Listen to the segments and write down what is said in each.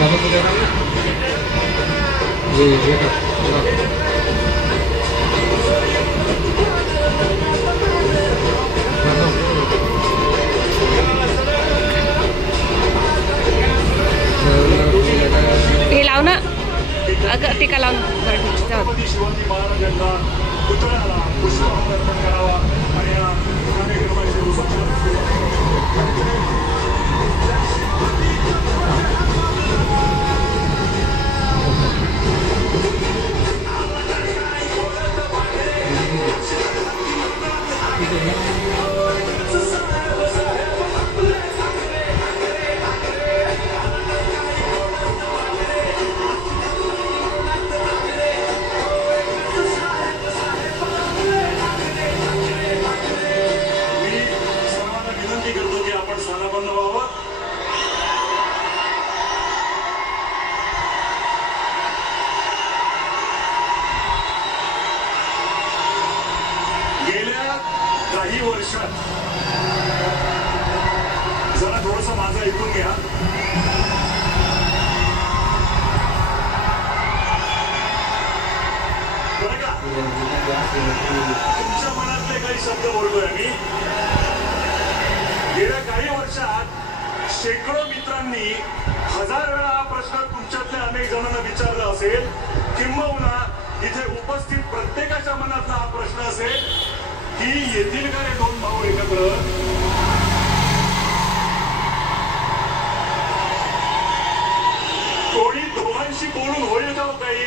हे लाव ना अगं टीका लावून शिवाजी महाराजांना पुतळ्याला पुष्पहार अर्पण करावा आणि या कार्यक्रमाची काही वर्षात जरा थोडंसं माझं ऐकून घ्या. बरं का तुमच्या मनातले काही शब्द बोलतोय मी. गेल्या काही वर्षात शेकडो मित्रांनी 1000 वेळा हा प्रश्न तुमच्यातल्या अनेक जणांना विचारला असेल, किंबहुना इथे उपस्थित प्रत्येकाच्या मनातला हा प्रश्न असेल की येतील का रे दोन भाऊ एकत्र. कोणी दोघांशी बोलून होईल का काही,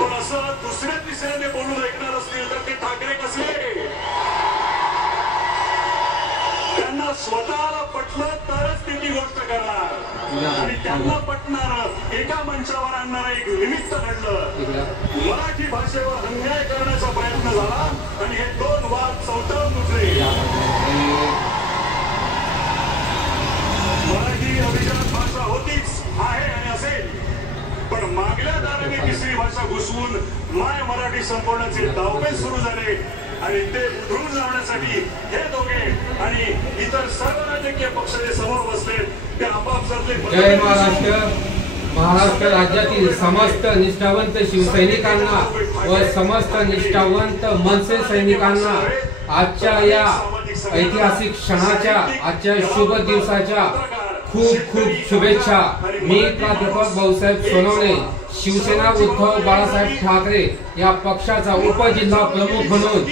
पण असं दुसऱ्या तिसऱ्याने बोलून ऐकणार असतील तर ते ठाकरे कसले. त्यांना स्वतःला पटलं तरच ती गोष्ट करणार आणि त्यांना पटणार एका मंचावर आणणारा एक निमित्त घडलं. मराठी भाषेवर अन्याय करण्याचा प्रयत्न झाला आणि हे दोन वाद चौथावून उठले. मराठी अभिजात भाषा होतीच, आहे आणि असेल, पण मागल्या दाराने तिसरी भाषा घुसवून माय मराठी संपवण्याचे धावपेच सुरू झाले आणि ते उधळून लावण्यासाठी हे दोघे आणि इतर सर्व राजकीय पक्ष जे समोर बसले ते आपापसातले. जय महाराष्ट्र. महाराष्ट्र राज्यातील समस्त निष्ठावंत शिवसैनिकांना व समस्त निष्ठावंत मनसे सैनिकांना आजच्या या ऐतिहासिक क्षणाच्या, आजच्या शुभ दिवसाच्या खूप खूप शुभेच्छा. मी प्राध्यापक भाऊसाहेब सोनवणे, शिवसेना उद्धव बाळासाहेब ठाकरे या पक्षाचा उपजिल्हा प्रमुख म्हणून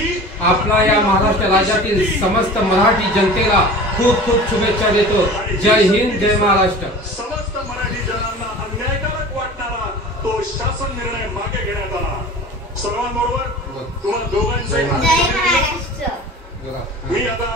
आपला या महाराष्ट्र राज्यातील समस्त मराठी जनतेला खूप खूप शुभेच्छा देतो. जय हिंद, जय महाराष्ट्र. समस्त मराठी जनांना अन्यायकारक वाटणारा तो शासन निर्णय मागे घेण्यात आला. सर्वांबरोबर तुम्हाला दोघांचे मी आता